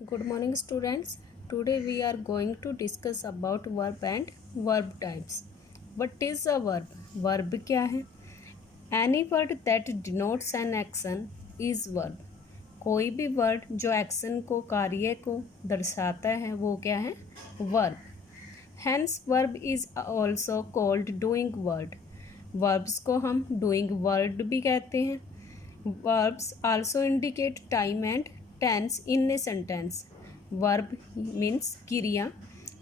Good morning, students. Today we are going to discuss about verb and verb types. What is a verb? Verb क्या है? Any word that denotes an action is verb. कोई भी word जो action को कार्य को दर्शाता है वो क्या है? Verb. Hence verb is also called doing word. Verbs को हम doing word भी कहते हैं. Verbs also indicate time and tense in a sentence. Verb means क्रिया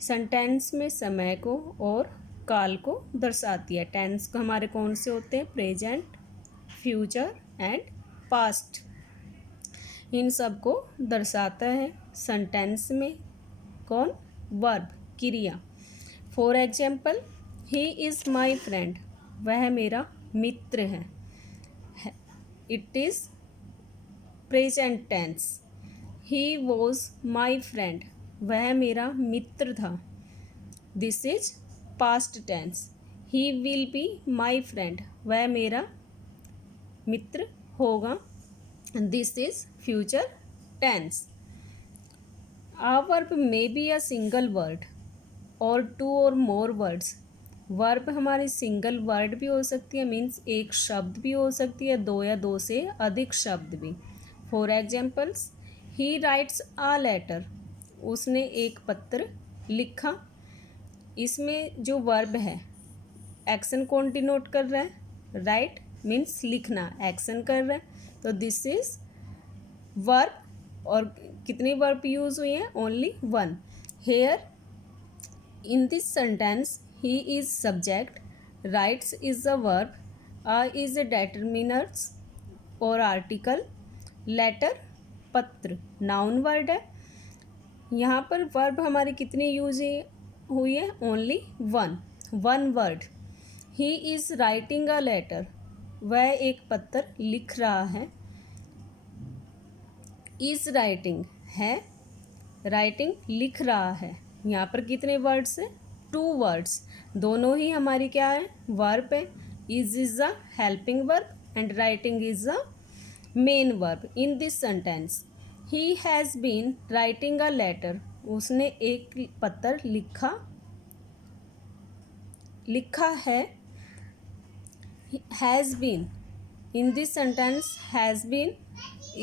सेंटेंस में समय को और काल को दर्शाती है. टेंस को हमारे कौन से होते हैं? Present, future and past. इन सब को दर्शाता है सेंटेंस में कौन? वर्ब, क्रिया. For example, he is my friend. वह मेरा मित्र है. It is present tense. He was my friend. वह मेरा मित्र था. This is past tense. He will be my friend. वह मेरा मित्र होगा. This is future tense. A verb may be a single word और टू और मोर वर्ड्स. वर्ब हमारी सिंगल वर्ड भी हो सकती है, मीन्स एक शब्द भी हो सकती है, दो या दो से अधिक शब्द भी. For examples, he writes a letter. उसने एक पत्र लिखा. इसमें जो वर्ब है, एक्शन कौन डिनोट कर रहा है? राइट मीन्स लिखना, एक्शन कर रहा है. तो दिस इज वर्ब. और कितनी वर्ब यूज हुई है? Only one. Here in this sentence, he is subject, writes is the verb, is a determiners और article, letter पत्र नाउन वर्ड है. यहाँ पर वर्ब हमारी कितनी यूज हुई है? Only one word. He is writing a letter. वह एक पत्र लिख रहा है. इज़ राइटिंग है, राइटिंग लिख रहा है. यहाँ पर कितने वर्ड्स हैं? Two words. दोनों ही हमारी क्या है? वर्ब है. Is a helping verb and writing is a main verb in this sentence. He has been writing a letter. उसने एक पत्र लिखा है. Has been in this sentence, has been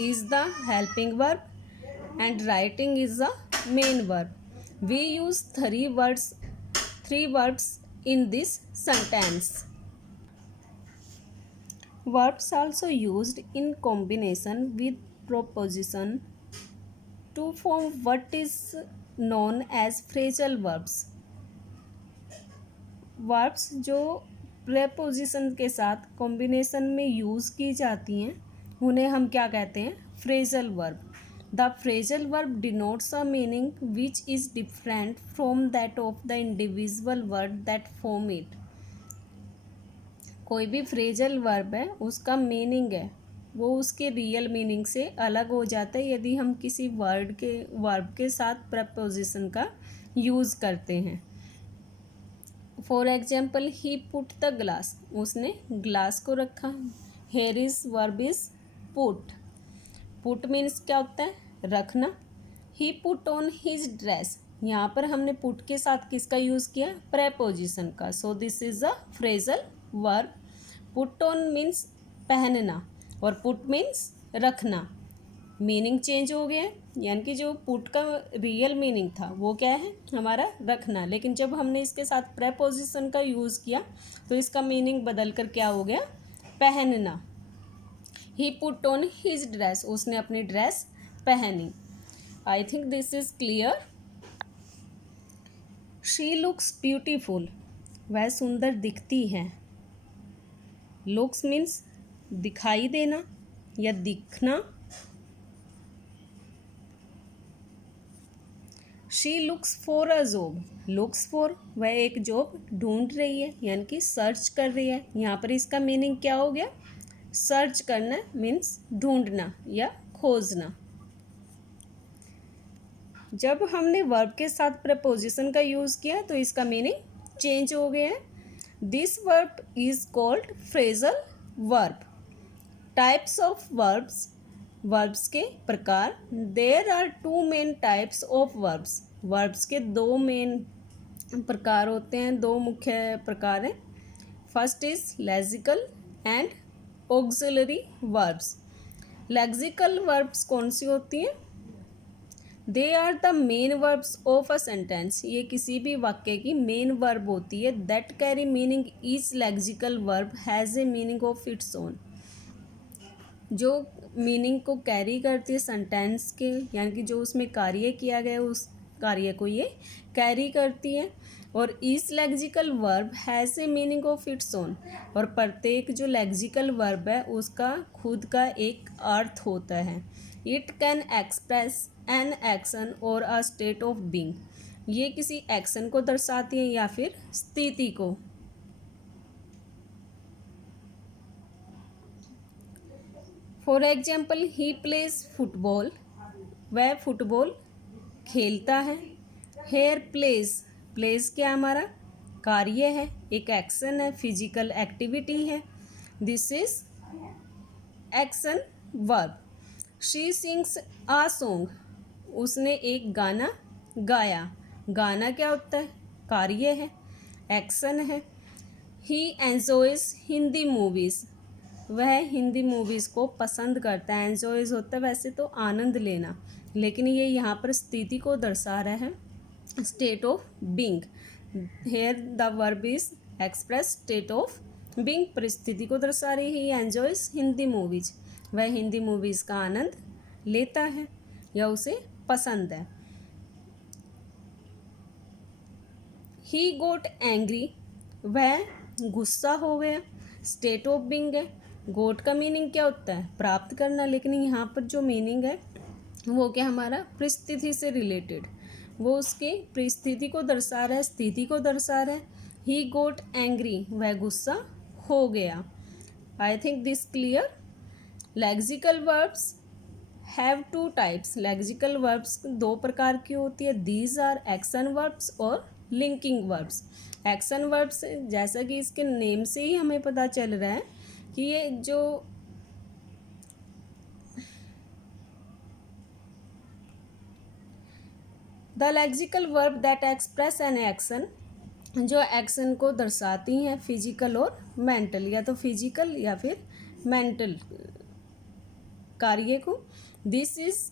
is the helping verb and writing is a main verb. We use three verbs in this sentence. Verbs also used in combination with preposition to form what is known as phrasal verbs. Verbs जो preposition के साथ combination में use की जाती हैं उन्हें हम क्या कहते हैं? phrasal verb. The phrasal verb denotes a meaning which is different from that of the individual word that form it. कोई भी phrasal verb है, उसका मीनिंग है वो उसके रियल मीनिंग से अलग हो जाता है यदि हम किसी वर्ब के साथ प्रपोजिशन का यूज़ करते हैं. For example, he put the glass. उसने ग्लास को रखा. Here is verb is put. Put means क्या होता है? रखना. ही पुट ऑन हिज ड्रेस. यहाँ पर हमने पुट के साथ किसका यूज़ किया? प्रेपोजिशन का. सो this is a phrasal verb. Put on means पहनना और पुट मीन्स रखना. मीनिंग चेंज हो गया है, यानी कि जो पुट का रियल मीनिंग था वो क्या है? हमारा रखना. लेकिन जब हमने इसके साथ प्रेपोजिशन का यूज़ किया तो इसका मीनिंग बदल कर क्या हो गया? पहनना. ही पुट ऑन हिज ड्रेस. उसने अपनी ड्रेस पहनी. आई think this is clear. She looks beautiful. वह सुंदर दिखती है. लुक्स मीन्स दिखाई देना या दिखना. She looks for a job. Looks for, वह एक जॉब ढूंढ रही है यानी कि सर्च कर रही है. यहाँ पर इसका मीनिंग क्या हो गया? सर्च करना मीन्स ढूंढना या खोजना. जब हमने वर्ब के साथ प्रपोजिशन का यूज़ किया तो इसका मीनिंग चेंज हो गया है. This verb is called phrasal verb. Types of verbs verbs के प्रकार। There are two main types of verbs. Verbs के दो मेन प्रकार होते हैं, दो मुख्य प्रकार हैं। First is lexical and auxiliary verbs. Lexical verbs कौन सी होती हैं? They are the main verbs of a sentence. ये किसी भी वाक्य की मेन वर्ब होती है। That carry meaning. Each lexical verb has a meaning of its own. जो मीनिंग को कैरी करती है सेंटेंस के, यानी कि जो उसमें कार्य किया गया उस कार्य को ये कैरी करती है। और each lexical verb has a meaning of its own. और प्रत्येक जो लेक्सिकल वर्ब है उसका खुद का एक अर्थ होता है। It can express an action और अ स्टेट ऑफ बीइंग। ये किसी एक्शन को दर्शाती है या फिर स्थिति को। For example, he plays football. वह फुटबॉल खेलता है। Hair pledge. प्लेज क्या हमारा कार्य है, एक एक्शन है, फिजिकल एक्टिविटी है। This is action verb. She sings uh song. उसने एक गाना गाया। गाना क्या होता है? कार्य है, एक्शन है। He enjoys Hindi movies. वह हिंदी मूवीज़ को पसंद करता है। एन्जॉयज होता है वैसे तो आनंद लेना, लेकिन ये यहाँ पर स्थिति को दर्शा रहा है, state of being. Here the verb is express state of being. परिस्थिति को दर्शा रही है। He enjoys Hindi movies. वह हिंदी मूवीज़ का आनंद लेता है या उसे पसंद है। ही गोट एंग्री। वह गुस्सा हो गया। स्टेट ऑफ बीइंग है। गोट का मीनिंग क्या होता है? प्राप्त करना, लेकिन यहाँ पर जो मीनिंग है वो क्या हमारा परिस्थिति से रिलेटेड, वो उसके परिस्थिति को दर्शा रहा है, स्थिति को दर्शा रहा है। ही गोट एंग्री। वह गुस्सा हो गया। आई think this clear. Lexical verbs have two types. Lexical verbs दो प्रकार की होती है। दीज आर एक्शन वर्ब्स और लिंकिंग वर्ब्स। एक्शन वर्ब्स जैसा कि इसके नेम से ही हमें पता चल रहा है कि ये जो the lexical verb that express an action, जो एक्शन को दर्शाती हैं, फिजिकल और मेंटल, या तो फिजिकल या फिर मेंटल कार्य को। This is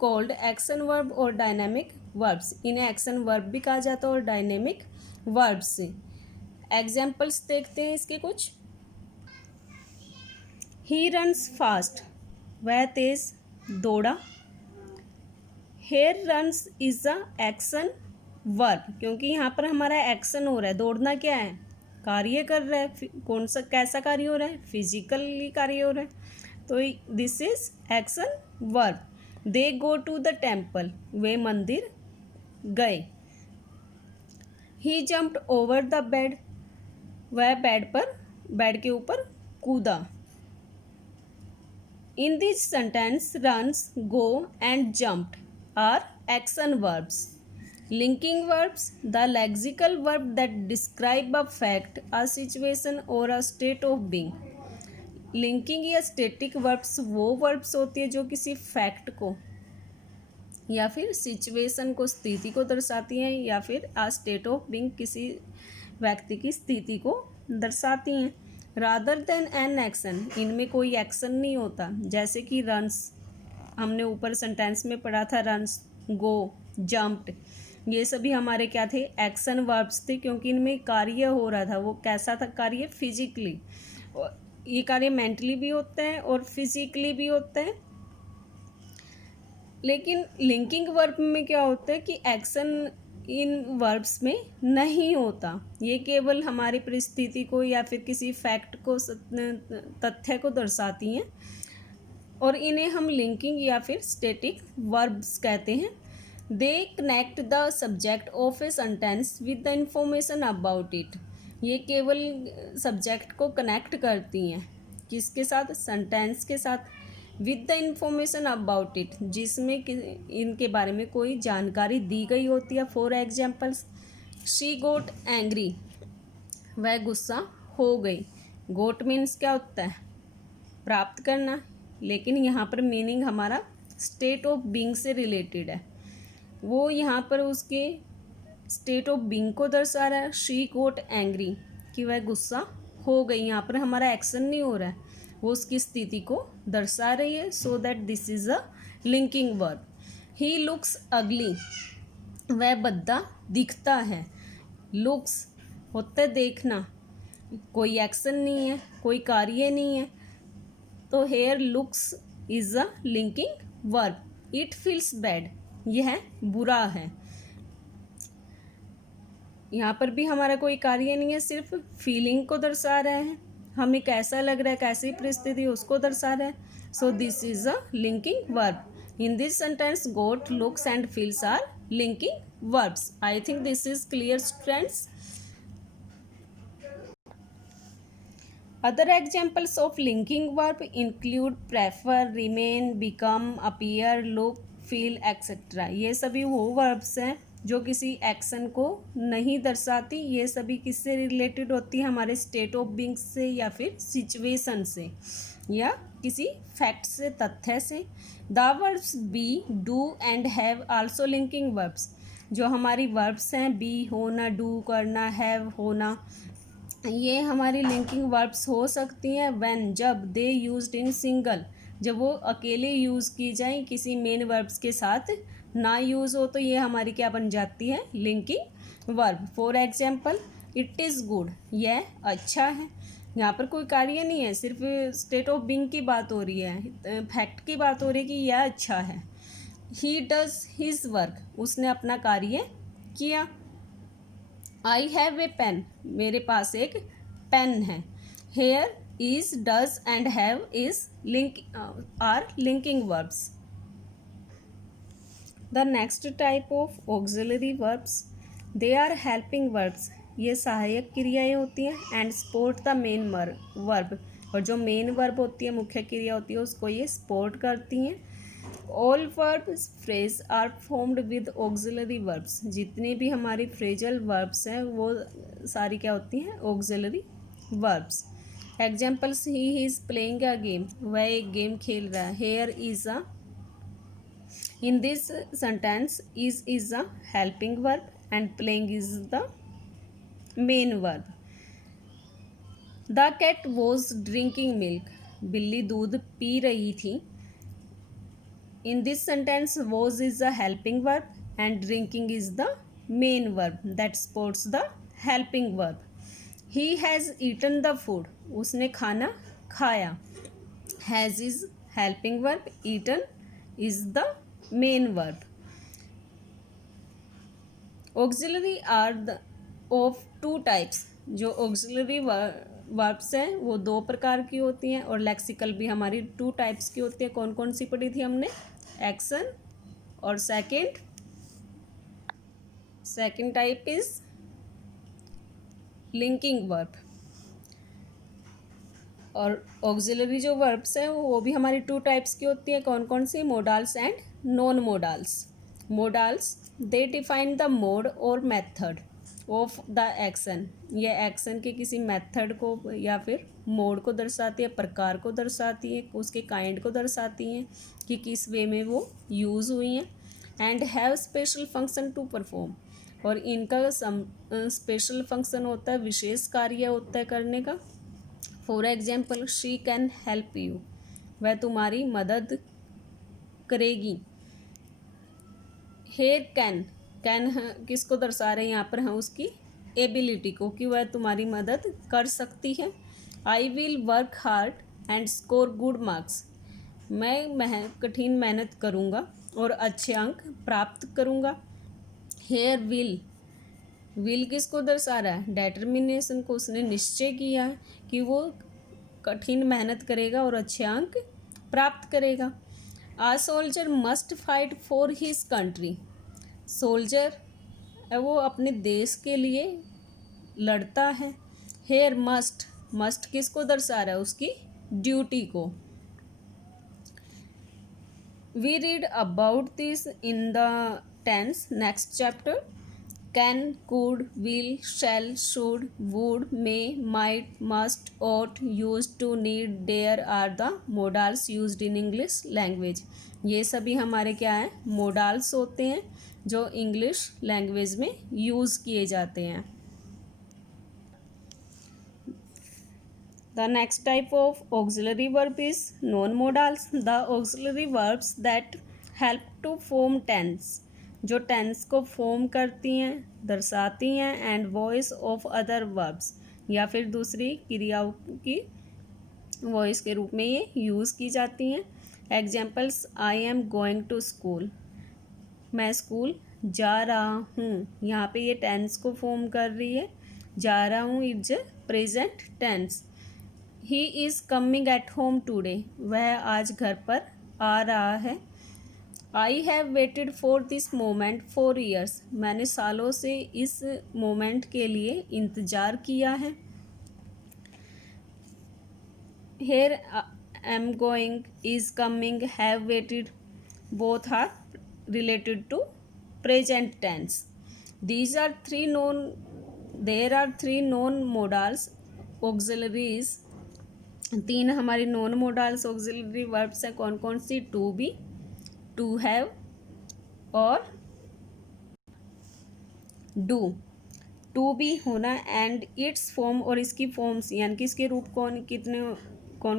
called action verb और डायनेमिक वर्ब्स। इन्हें एक्शन वर्ब भी कहा जाता है और डायनेमिक वर्ब्स से। एग्जाम्पल्स देखते हैं इसके कुछ। He runs fast. वह तेज दौड़ा। Here runs is a action verb, क्योंकि यहाँ पर हमारा एक्शन हो रहा है। दौड़ना क्या है? कार्य कर रहा है। कौन सा कैसा कार्य हो रहा है? फिजिकली कार्य हो रहा है। तो this is action verb. They go to the temple. वे मंदिर गए। He jumped over the bed. वह बेड के ऊपर कूदा। In this sentence runs, go and jumped are action verbs. Linking verbs, the lexical verb that describe a fact, a situation or a state of being. Linking या static verbs वो verbs होती है जो किसी fact को या फिर situation को, स्थिति को दर्शाती हैं, या फिर आ स्टेट ऑफ बीइंग किसी व्यक्ति की स्थिति को दर्शाती हैं। रादर देन एन एक्शन, इनमें कोई एक्शन नहीं होता। जैसे कि रन्स, हमने ऊपर सेंटेंस में पढ़ा था, रन्स, गो, जम्प्ड, ये सभी हमारे क्या थे? एक्शन वर्ब्स थे, क्योंकि इनमें कार्य हो रहा था। वो कैसा था कार्य? फिजिकली। ये कार्य मेंटली भी होता है और फिजिकली भी होता है। लेकिन लिंकिंग वर्ब में क्या होता है कि एक्शन इन वर्ब्स में नहीं होता। ये केवल हमारी परिस्थिति को या फिर किसी फैक्ट को, तथ्य को दर्शाती हैं, और इन्हें हम लिंकिंग या फिर स्टैटिक वर्ब्स कहते हैं। They connect the subject of a sentence with the information about it. ये केवल सब्जेक्ट को कनेक्ट करती हैं, किसके साथ? सेंटेंस के साथ। With the information about it, जिसमें इनके बारे में कोई जानकारी दी गई होती है। For examples, she got angry. वह गुस्सा हो गई। गोट मीन्स क्या होता है? प्राप्त करना। लेकिन यहाँ पर मीनिंग हमारा स्टेट ऑफ बीइंग से रिलेटेड है। वो यहाँ पर उसके स्टेट ऑफ बीइंग को दर्शा रहा है। शी गोट एंग्री, कि वह गुस्सा हो गई। यहाँ पर हमारा एक्शन नहीं हो रहा है, वो उसकी स्थिति को दर्शा रही है। So that this is a linking verb. He looks अगली, वह भद्दा दिखता है। लुक्स होता है देखना, कोई एक्शन नहीं है, कोई कार्य नहीं है, तो here looks is a linking verb. It feels bad, यह बुरा है। यहाँ पर भी हमारा कोई कार्य नहीं है, सिर्फ फीलिंग को दर्शा रहे हैं। हमें कैसा लग रहा है, कैसी परिस्थिति उसको दर्शा रहा है। So this is a linking verb. In this sentence got, looks and feels are linking verbs. I think this is clear students. Other examples of linking verb include prefer, remain, become, appear, look, feel, etc. ये सभी वो verbs हैं जो किसी action को नहीं दर्शाती। ये सभी किससे रिलेटेड होती है, हमारे स्टेट ऑफ बीइंग से या फिर सिचुएशन से या किसी फैक्ट से, तथ्य से। The verbs be, do and have also linking verbs. जो हमारी वर्ब्स हैं, बी होना, डू करना, हैव होना, ये हमारी लिंकिंग वर्ब्स हो सकती हैं व्हेन, जब, दे यूज्ड इन सिंगल, जब वो अकेले यूज़ की जाएं, किसी मेन वर्ब्स के साथ ना यूज़ हो, तो ये हमारी क्या बन जाती है, linking verb. For example, it is good, यह अच्छा है। यहाँ पर कोई कार्य नहीं है, सिर्फ स्टेट ऑफ बीइंग की बात हो रही है, फैक्ट की बात हो रही है कि यह अच्छा है। ही डज हिज वर्क, उसने अपना कार्य किया। आई हैव ए पेन, मेरे पास एक पेन है। Here is, does and have is link are linking verbs. The next type of auxiliary verbs, they are helping verbs. ये सहायक क्रियाएं होती हैं। And support the main verb, और जो मेन वर्ब होती है, मुख्य क्रिया होती है, उसको ये सपोर्ट करती हैं। All verbs phrase are formed with auxiliary verbs. जितनी भी हमारी फ्रेजल वर्ब्स हैं वो सारी क्या होती हैं, auxiliary verbs. Examples, he is playing a game, वह एक गेम खेल रहा है। Here is a, in this sentence is a helping verb and playing is the main verb. The cat was drinking milk, बिल्ली दूध पी रही थी। In this sentence, was is a helping verb and drinking is the main verb that supports the helping verb. He has eaten the food, उसने खाना खाया। Has is helping verb, eaten is the main verb. Auxiliary are the of two types. जो auxiliary verbs हैं वो दो प्रकार की होती हैं, और लेक्सिकल भी हमारी टू टाइप्स की होती है। कौन कौन सी पढ़ी थी हमने, एक्शन, और second type is linking verb. और ऑक्सिलरी जो वर्ब्स हैं वो भी हमारी टू टाइप्स की होती है। कौन कौन सी, modals and non modals. Modals, they define the mode और मेथड ऑफ द एक्शन। ये एक्शन के किसी मेथड को या फिर मोड को दर्शाती है, प्रकार को दर्शाती है, उसके काइंड को दर्शाती हैं कि किस वे में वो यूज़ हुई हैं। And have special function to perform, और इनका स्पेशल फंक्शन होता है, विशेष कार्य होता है करने का। For example, she can help you, वह तुम्हारी मदद करेगी। हेयर कैन, कैन किसको दर्शा रहे हैं यहाँ पर, हैं उसकी एबिलिटी को, कि वह तुम्हारी मदद कर सकती है। I will work hard and score good marks, मैं कठिन मेहनत करूँगा और अच्छे अंक प्राप्त करूँगा। हेयर विल किसको दर्शा रहा है, डेटर्मिनेशन को, उसने निश्चय किया है कि वो कठिन मेहनत करेगा और अच्छे अंक प्राप्त करेगा। A soldier must fight for his country, soldier वो अपने देश के लिए लड़ता है। हेयर मस्ट किसको दर्शा रहा है, उसकी ड्यूटी को। We read about this in the tense next chapter. Can, could, will, shall, should, would, may, might, must, ought, use to, need, dare are the modals used in English language. ये सभी हमारे क्या हैं, modals होते हैं जो English language में use किए जाते हैं। The next type of auxiliary verb is non-modals. The auxiliary verbs that help to form tense, जो टेंस को फॉर्म करती हैं, दर्शाती हैं, and voice of other verbs, या फिर दूसरी क्रियाओं की वॉइस के रूप में ये यूज़ की जाती हैं। Examples, I am going to school, मैं स्कूल जा रहा हूँ, यहाँ पे ये टेंस को फॉर्म कर रही है। जा रहा हूँ is present tense. He is coming at home today, वह आज घर पर आ रहा है। I have waited for this moment for years, मैंने सालों से इस मोमेंट के लिए इंतज़ार किया है। Here am going, is coming, have waited, both are related to present tense. There are three known modals auxiliaries. तीन हमारी नॉन मोडाल्स ऑक्सिलरी वर्ब्स हैं, कौन कौन सी, टू बी, टू हैव और डू। टू बी होना एंड इट्स फॉर्म, और इसकी forms यानी कि इसके रूप कौन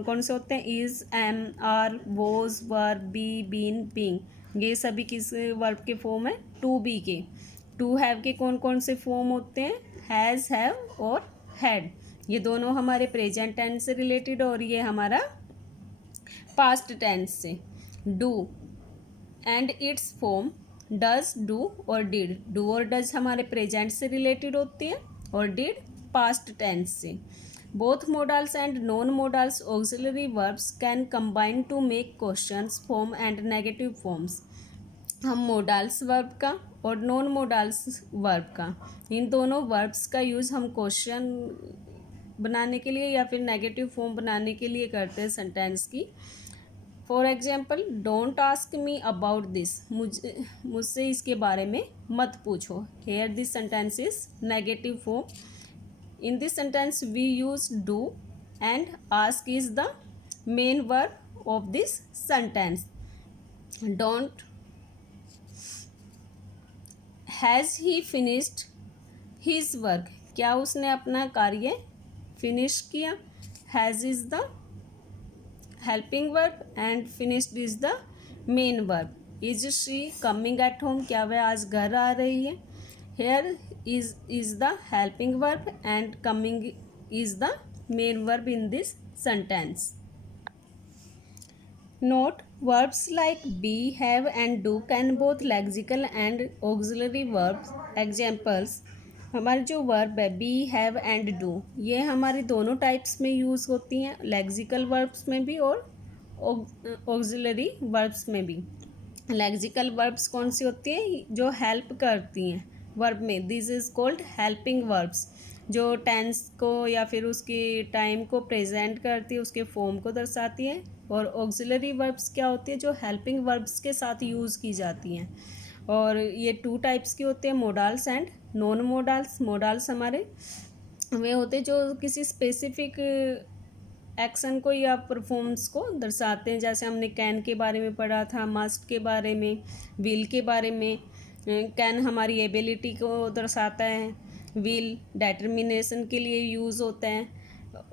कौन से होते हैं, is, am, are, was, were, be, been, being, ये सभी किस वर्ब के फॉर्म है, टू बी के। टू हैव के कौन कौन से फॉर्म होते हैं, हैज़, हैव और हैड, ये दोनों हमारे प्रेजेंट टेंस से रिलेटेड और ये हमारा पास्ट टेंस से। Do and it's form does, do और डिड, डू और डज हमारे प्रेजेंट से रिलेटेड होते हैं और डिड पास्ट टेंस से। Both modals and non-modals auxiliary verbs can combine to make questions form and negative forms. हम modals verb का और non-modals verb का, इन दोनों verbs का यूज़ हम क्वेश्चन बनाने के लिए या फिर नेगेटिव फॉर्म बनाने के लिए करते हैं सेंटेंस की। For example, don't ask me about this, मुझसे इसके बारे में मत पूछो। Here this sentence is negative form. In this sentence we use do and ask is the main verb of this sentence. Don't, has he finished his work, क्या उसने अपना कार्य फिनिश किया। has is the helping verb and finished is the main verb. is she coming at home, क्या वह आज घर आ रही है। here is the helping verb and coming is the main verb in this sentence. Note, verbs like be, have and do can both lexical and auxiliary verbs. Examples, हमारे जो verb है B, have and do, ये हमारी दोनों types में use होती हैं, lexical verbs में भी और ऑक्सिलरी वर्ब्स में भी। लेक्सिकल वर्ब्स कौन सी होती हैं, जो हेल्प करती हैं वर्ब में, this is called helping verbs, जो टेंस को या फिर उसकी टाइम को प्रेजेंट करती है, उसके फॉर्म को दर्शाती है। और ऑक्सिलरी वर्ब्स क्या होती है, जो हेल्पिंग वर्ब्स के साथ यूज़ की जाती हैं। और ये टू टाइप्स की होते हैं, modals and non modals. Modals हमारे वे होते हैं जो किसी स्पेसिफिक एक्शन को या परफॉर्मेंस को दर्शाते हैं, जैसे हमने कैन के बारे में पढ़ा था, मस्ट के बारे में, विल के बारे में। कैन हमारी एबिलिटी को दर्शाता है, विल डिटर्मिनेशन के लिए यूज़ होता है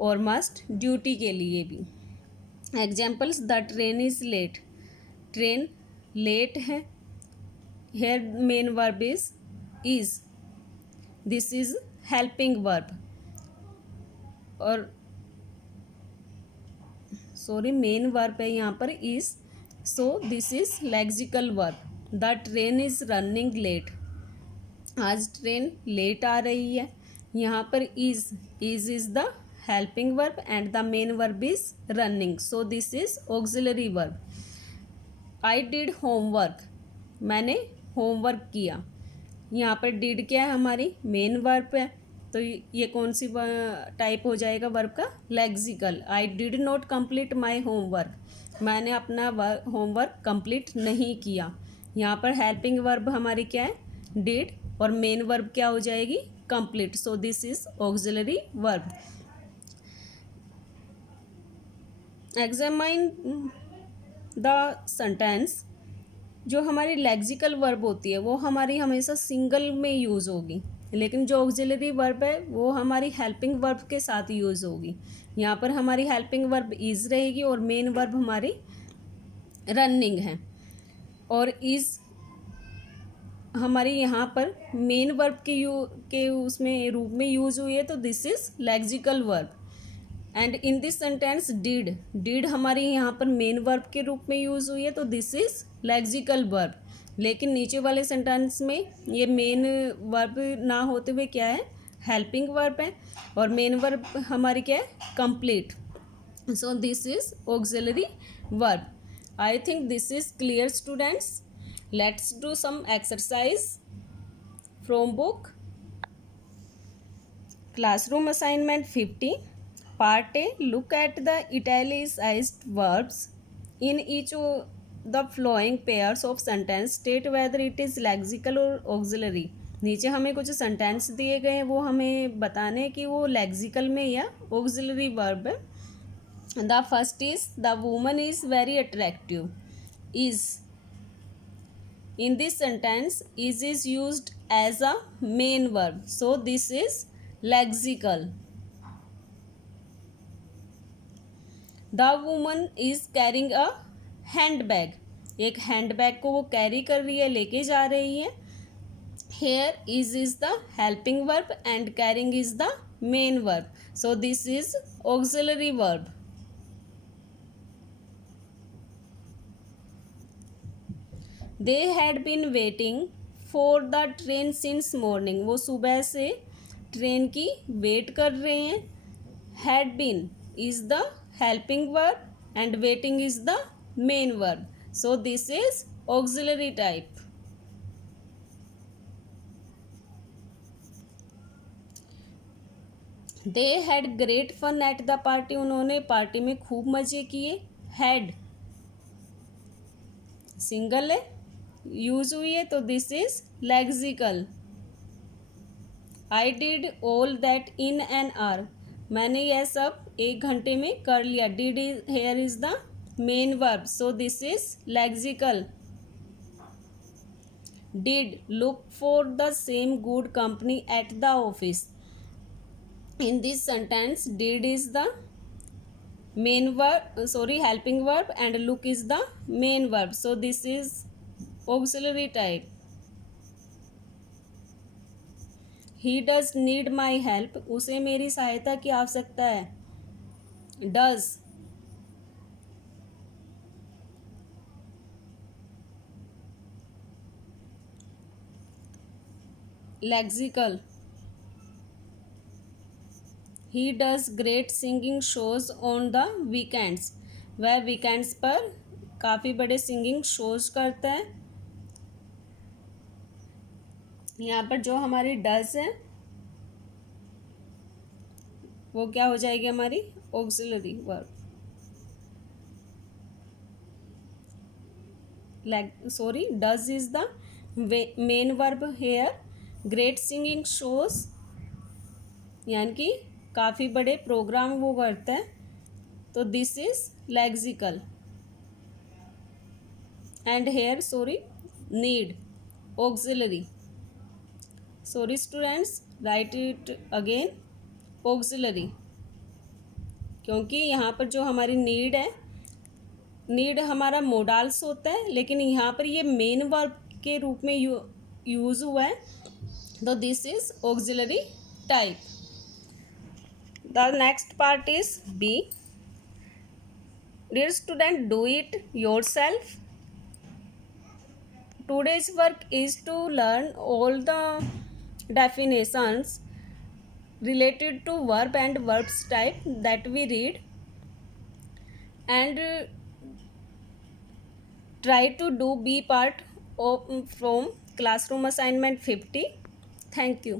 और मस्ट ड्यूटी के लिए भी। Examples, the train is late, train late है। Here main verb is, this is helping verb. और मेन वर्ब है यहाँ पर is, so this is lexical verb. The train is running late, आज ट्रेन लेट आ रही है। यहाँ पर is is the helping verb and the main verb is running, so this is auxiliary verb. I did homework, मैंने homework किया। यहाँ पर डिड क्या है, हमारी मेन वर्ब है, तो ये कौन सी टाइप हो जाएगा वर्ब का, lexical. I did not complete my homework, मैंने अपना होमवर्क कंप्लीट नहीं किया। यहाँ पर हेल्पिंग वर्ब हमारी क्या है, डिड और मेन वर्ब क्या हो जाएगी, complete. So this is auxiliary verb. Examine the sentence. जो हमारी लेक्सिकल वर्ब होती है वो हमारी हमेशा सिंगल में यूज़ होगी, लेकिन जो ऑक्सिलरी वर्ब है वो हमारी हेल्पिंग वर्ब के साथ यूज़ होगी. यहाँ पर हमारी हेल्पिंग वर्ब इज़ रहेगी और मेन वर्ब हमारी रनिंग है. और इज़ हमारी यहाँ पर मेन वर्ब के उसमें रूप में यूज़ हुई है, तो this is lexical verb. And in this sentence did हमारी यहाँ पर मेन वर्ब के रूप में यूज़ हुई है, तो दिस इज़ लेक्सिकल वर्ब. लेकिन नीचे वाले सेंटेंस में ये मेन वर्ब ना होते हुए क्या है, हेल्पिंग वर्ब है, और मेन वर्ब हमारी क्या है, complete. So this is auxiliary verb. I think this is clear students. Let's do some exercise from book. Classroom assignment 50. Part A. Look at the italicized verbs in each of the following pairs of sentence. State whether it is lexical or auxiliary. नीचे हमें कुछ sentence दिए गए हैं, वो हमें बताने कि वो लेक्सिकल में या ऑक्सिलरी वर्ब है. The first is the woman is very attractive. Is in this sentence is used as a main verb, so this is lexical. The woman is carrying a hand bag. एक hand bag को वो carry कर रही है, लेके जा रही है. Here is the helping verb and carrying is the main verb, so this is auxiliary verb. They had been waiting for the train since morning. वो सुबह से ट्रेन की वेट कर रहे हैं. Had been is the helping verb and waiting is the main verb, so this is auxiliary type. They had great fun at the party. उन्होंने party में खूब मजे किए. had सिंगल है, यूज हुई है, तो this is lexical. I did all that in an hour. मैंने यह सब 1 घंटे में कर लिया. Did hair is the main verb, so this is lexical. Did look for the same good company at the office. In this sentence did is the main verb, helping verb, and look is the main verb, so this is auxiliary type. He does need my help. उसे मेरी सहायता की आवश्यकता है. Does lexical. He does great singing shows on the weekends. वह weekends पर काफ़ी बड़े सिंगिंग शोज करता है. यहाँ पर जो हमारी डज है वो क्या हो जाएगी, हमारी auxiliary verb. Does is the main verb here. Great singing shows यानी कि काफ़ी बड़े प्रोग्राम वो करते हैं, तो this is lexical. And here need auxiliary. Sorry students, write it again, auxiliary. क्योंकि यहाँ पर जो हमारी नीड है, नीड हमारा मोडाल्स होता है, लेकिन यहाँ पर ये मेन वर्ब के रूप में यूज़ हुआ है, तो this is auxiliary type. The next part is B. Dear student, do it yourself. Today's work is to learn all the definitions related to verb and verbs type that we read, and try to do B part from classroom assignment 50. Thank you.